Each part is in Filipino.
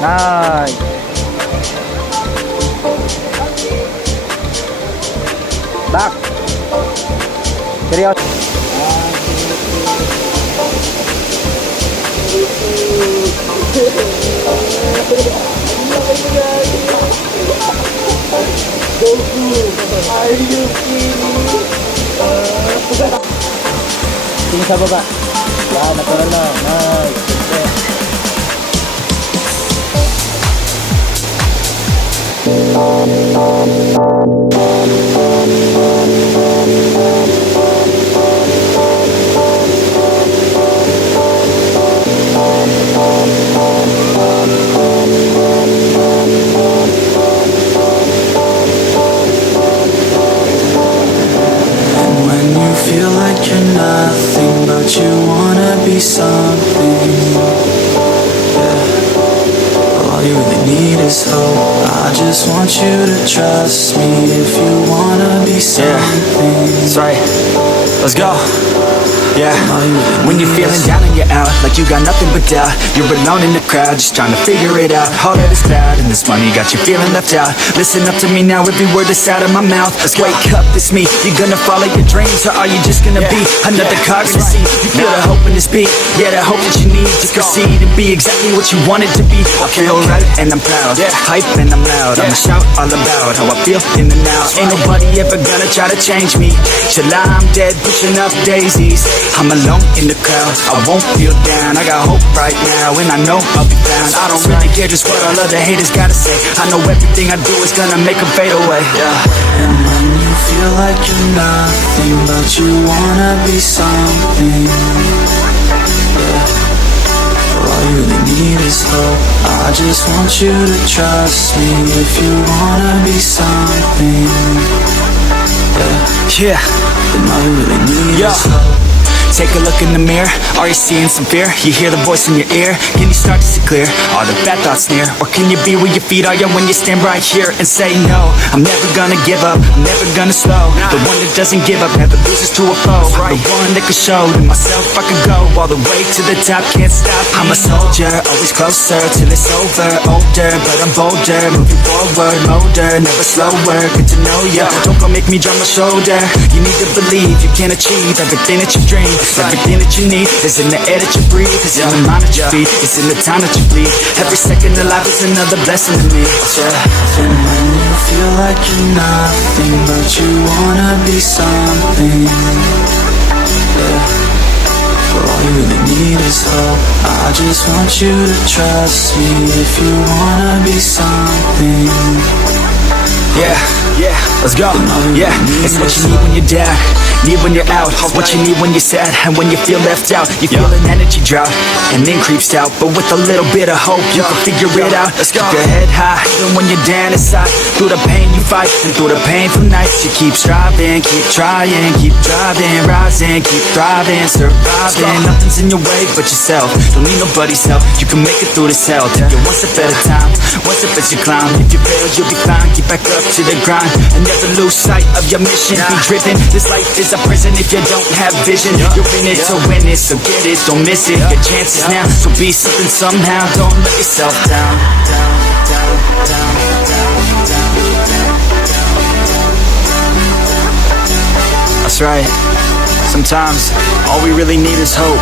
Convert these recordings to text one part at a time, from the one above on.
Nice. Back. Seryoso. Tingin sa baba. Yan, natural na. Nice. When you feel like you're nothing, but you wanna be something, yeah. All you really need is hope. I just want you to trust me if you wanna be something. Yeah, that's right. Let's go. Yeah, when you're feeling down and you're out, like you got nothing but doubt, you're alone in the crowd, just trying to figure it out. All that is cloud and this money got you feeling left out. Listen up to me now, every word that's out of my mouth. Let's wake up, it's me. You're gonna follow your dreams, or are you just gonna be another cog in the sea? You feel the hope in this beat, yeah, the hope that you need to proceed and be exactly what you wanted to be. I feel right and I'm proud, hype and I'm loud. I'ma shout all about how I feel in the now. Ain't nobody ever gonna try to change me. Till I'm dead, pushing up daisies. I'm alone in the crowd, I won't feel down. I got hope right now, and I know I'll be found. I don't really care just what all other haters gotta say. I know everything I do is gonna make them fade away, And when you feel like you're nothing, but you wanna be something, yeah. All you really need is hope. I just want you to trust me if you wanna be something, yeah. Then all you really need is hope. Take a look in the mirror, are you seeing some fear? You hear the voice in your ear, can you start to see clear? Are the bad thoughts near? Or can you be where your feet are, yeah, when you stand right here and say no? I'm never gonna give up, I'm never gonna slow. The one that doesn't give up, never loses to a foe. The one that can show to myself I can go all the way to the top, can't stop. I'm a soldier, always closer till it's over. Older, but I'm bolder, moving forward, older, never slower. Get to know ya, don't go make me drop my shoulder. You need to believe you can achieve everything that you dream. Everything that you need is in the air that you breathe. It's in the mind that you feed. It's in the time that you bleed. Every second of life is another blessing to me. And when you feel like you're nothing, but you wanna be something, yeah. All you really need is hope. I just want you to trust me if you wanna be something, yeah, let's go. Yeah, it's what you need when you're down, need when you're out, what you need when you're sad, and when you feel left out. You feel an energy drought, and then creeps out. But with a little bit of hope, you can figure it out. Keep your head high, even when you're down inside. Through the pain you fight, and through the painful nights, you keep striving, keep trying, keep driving, rising, keep thriving, surviving. Nothing's in your way but yourself. Don't need nobody's help. You can make it through this hell. Take it one step at a time, one step as you climb. If you fail, you'll be fine. Get back up to the grind and never lose sight of your mission. Be driven. This life is a prison if you don't have vision. You're in it to win it, so get it, don't miss it. Your chances now, so be something somehow. Don't let yourself down. That's right. Sometimes all we really need is hope.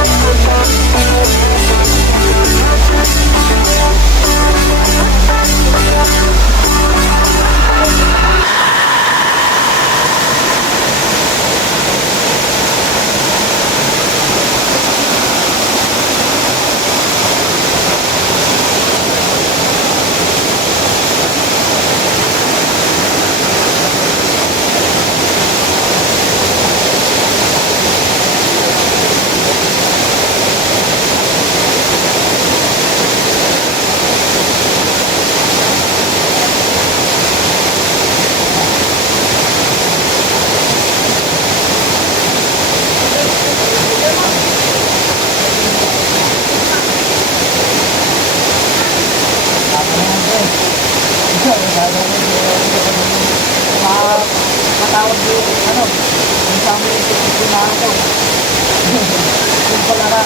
Matawag yung yung sa amin yung ko. Yung palara.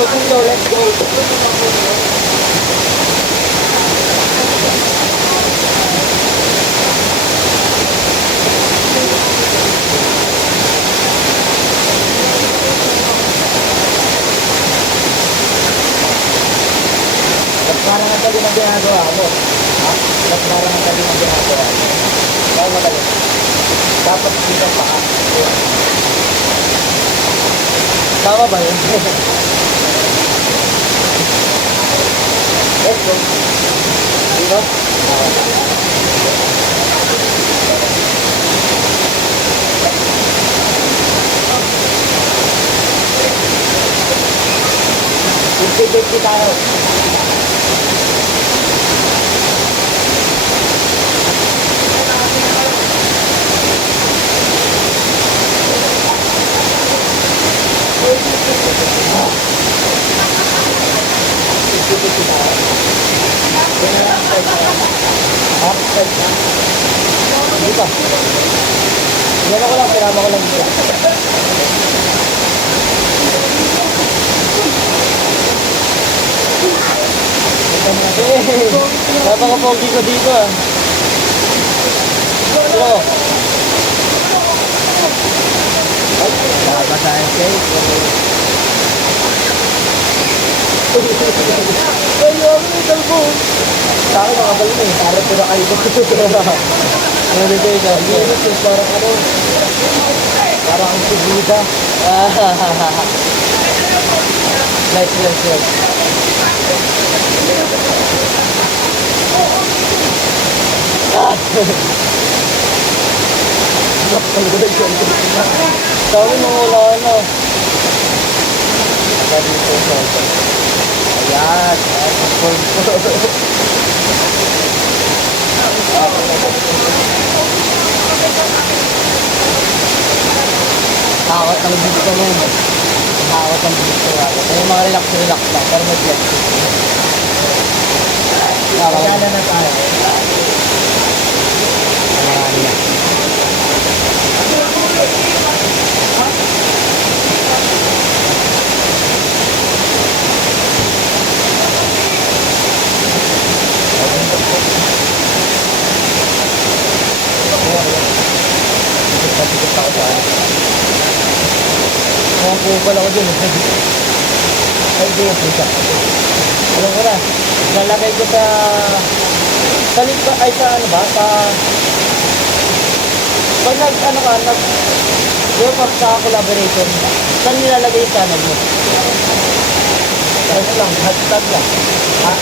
Pulo, let's go. Parang ang dali ng ginagawa mo. Ha? Parang ang dali ng ginagawa mo. Kaya madali. Dapat dito pa ka. Tama ba yun? Let's go. Dito? Fifty tayo. Dito. Yan ako lang, pinama ko lang dito. Napaka-pogi ko dito ah. Ito. Babasahin kayo. Ay, yung talbo. Sa akin, nakabalo na eh. Parang pura kayo ko. Ano dito yun? Parang ano? Parang ang subuda. Nice, nice, nice. Sabi mo wala na. Sabi ko sa ito. Ayan. Takot ang dito mo. Takot ang dito. Yung mga relax lang. Pero may flex. Kaya na tayo. Marami na. Nakapupal ako dun. Ay, di yung pusa. Alam ko na. Nalagay ko sa lipa, ay sa ano ba? Pag ano ka, yung sa collaboration, saan nilalagay yung channel mo? Search lang, hashtag lang. At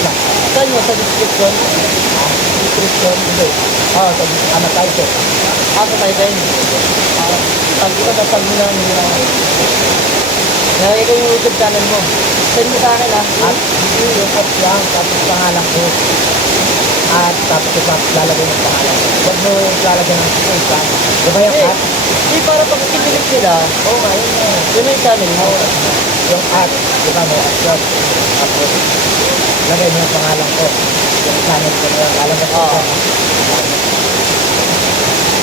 lang. Saan mo? Sa description? Description? Hindi. Sa title. Sa title. Tag ko, tatag mo lang yung nalagay ko yung YouTube channel mo. Send mo sa akin at yung at lang, tapos pangalan ko. At tapos lalagay ng pangalan. Huwag mo lalagay ng space ha. Diba yung at? Hindi, para pag kinilig sila. Oo nga, yun nga. Yun yung channel mo. Yung at, diba mo, at yun. Tapos, lagay mo yung pangalan ko. Yung channel ko na lalagay ko.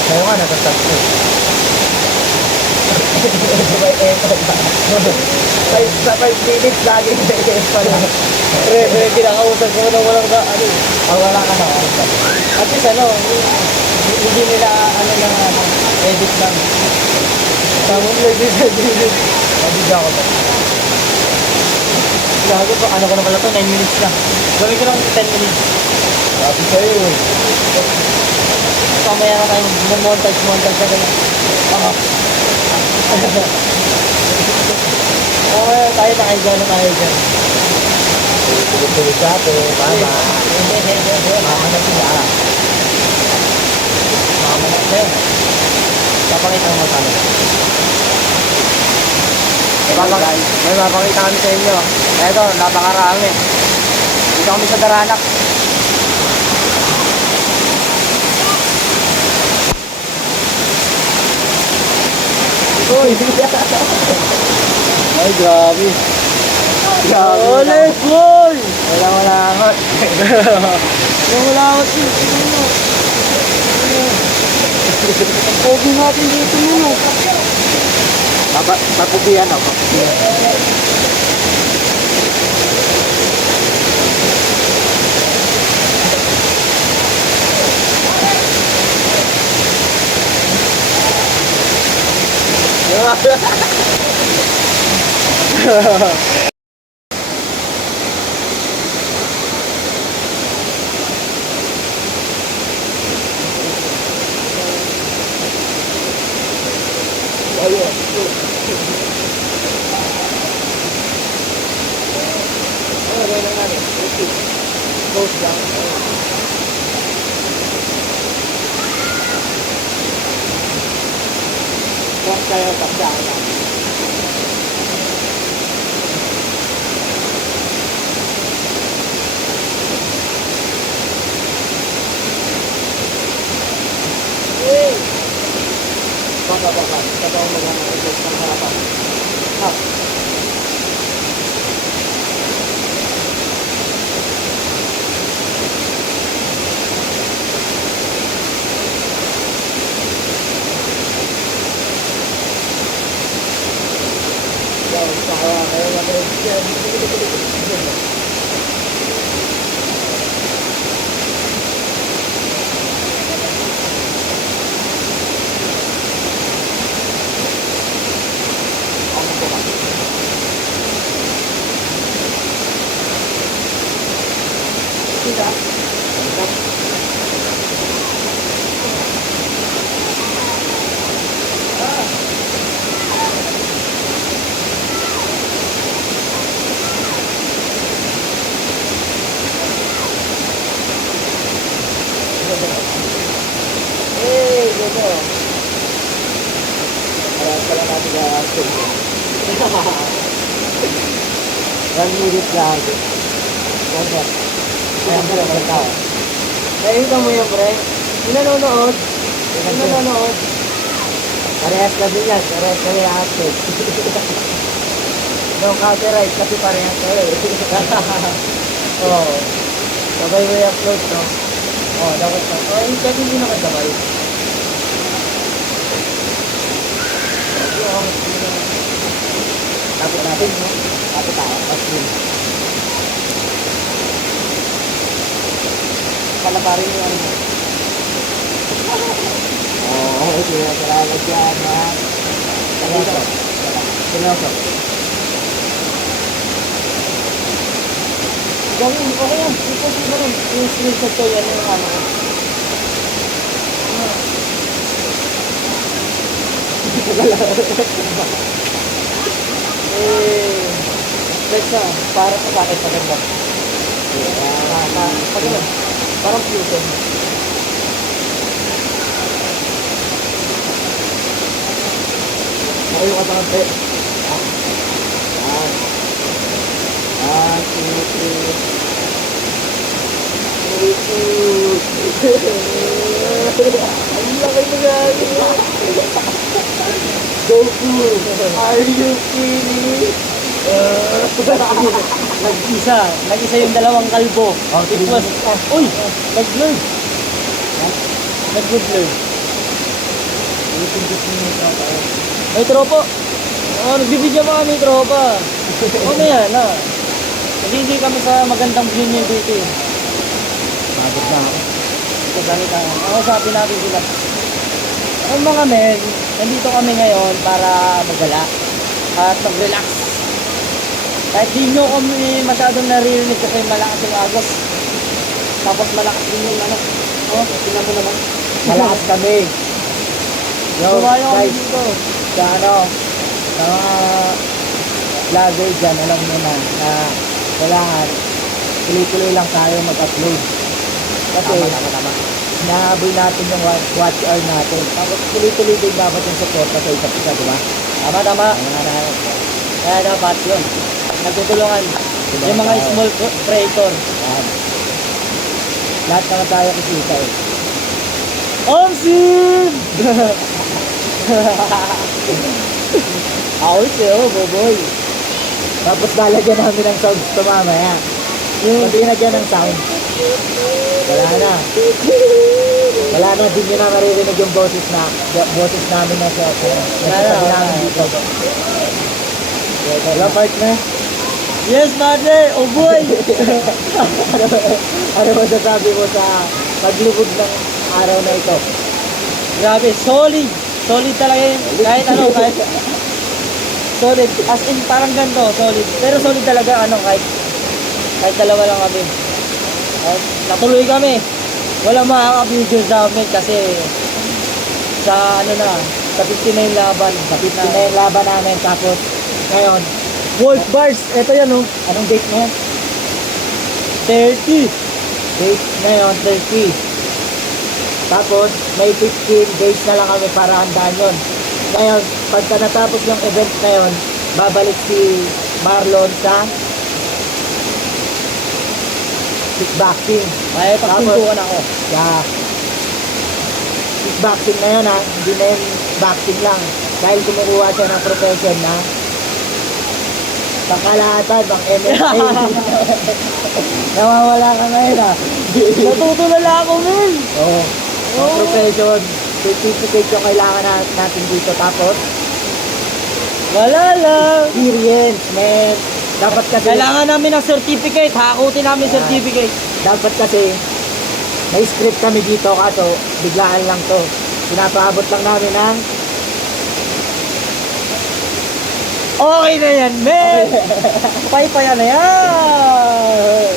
Kaya nga, natatag ko. Sa 5 minutes lagi na i-test pa lang. Kinakausap ko na walang ano. Wala ka na. At least ano, hindi nila edit lang. Tamang edit. Mabigyan ko ba? Gago pa, ano ko na pala to, 9 minutes na. Gawin ko lang 10 minutes. Sabi sa'yo eh. Kamaya na tayo montage na ganyan. Tayo na kayo dyan, Tuloy-tuloy sa atin, mama. Mama na sila. Mama na sila. Papakita mo sa amin. May mapakita kami sa inyo. Eto, napakarami. Dito kami sa Daranak. Uy! Ay, grabe. Oh, let's go! Wala-walangot. Wala-walangot yun. Ang pogi natin dito muna. Papugian ako. Close down. Huwag kayo pagdaan. Baka. Katawang maghanap ito ng harapan. Up. One minute lang. Ganyan. Ayan ka lang ang tao. Nakikita mo yan, pre? Yung nanonood. Parehas ka din yan. Parehas ka rin active. No copyright kasi parehas ka rin. Oo. Sabay mo i-upload, no? Oo, dapat pa. Oo, kasi hindi nakasabay. Tapos natin, no? Tapos tayo. Pala pa rin yung ano. Oo, salamat dyan, ha? Seryoso. Gawin, okay yan. Ipos mo rin. Yung screenshot ko yan yung ano. Basta, para sa bakit maganda. Parang fusion. Ayaw ka naman, pe. Ang laki na gani. Goku, are you kidding? Nag-isa yung dalawang kalbo. It was, uy, nag-blur. Nag-blur. Ay, tropa. Nagbibidyo mo kami, tropa. Mamaya na. Kasi hindi kami sa magandang view niyo dito eh. Magod na ako. Ito gamit ang, usapin natin sila. Ang mga men, nandito kami ngayon para magala at mag-relax. Kahit di nyo kami masyadong naririnig kasi malakas yung agos. Tapos malakas din yung ano. Oh, tingnan mo naman. Malakas kami. Yo, guys, sa ano, sa mga vlogger dyan, alam mo na kailangan tuloy-tuloy lang tayo mag-upload. Kasi, nahabol natin yung watch hour natin. Tapos tuloy-tuloy din dapat yung support sa isa't isa, di ba? Tama. Kaya dapat yun. Nagtutulungan. Yung mga small creator. Lahat naman tayo kisita eh. Omsin! Ako siya, boboy. Tapos lalagyan namin ng sounds to mamaya. Pag dinagyan ng sound, Wala na. Wala na, di nyo na maririnig yung boses namin na sa nasasabi namin dito. Wala partner? Yes, partner! Oh boy! Ano masasabi mo sa paglubog ng araw na ito? Grabe, solid! Solid talaga yun. Kahit ano, kahit... Solid. As in, parang ganito, solid. Pero solid talaga, ano, kahit dalawa lang kami. Natuloy kami. Walang makaka-video sa amin kasi sa ano na, sa 59 laban. Sa 15 na yung laban namin, tapos ngayon, Wolf Bars, ito yan oh. anong date na yan? 30. Date ngayon, 30. Tapos, may 15 days na lang kami para handaan yun. Ngayon, pagka natapos yung event na yun, babalik si Marlon sa kickboxing. Ay, pagsuntukan ako. Sa kickboxing na yun ha, hindi na yun boxing lang. Dahil kumukuha siya ng profession na pangkalahatan, pang MMA. Nawawala ka ngayon ha. Natutulala ako, men. Oo. Ang profession, certificate yung kailangan natin dito. Tapos, Wala lang. experience, man. Dapat kasi, Kailangan namin ng certificate. Hakutin namin Yeah. certificate. dapat kasi, may script kami dito, kaso biglaan lang to. Pinapaabot lang namin ng Okay na yan, men. Paypaya na yan.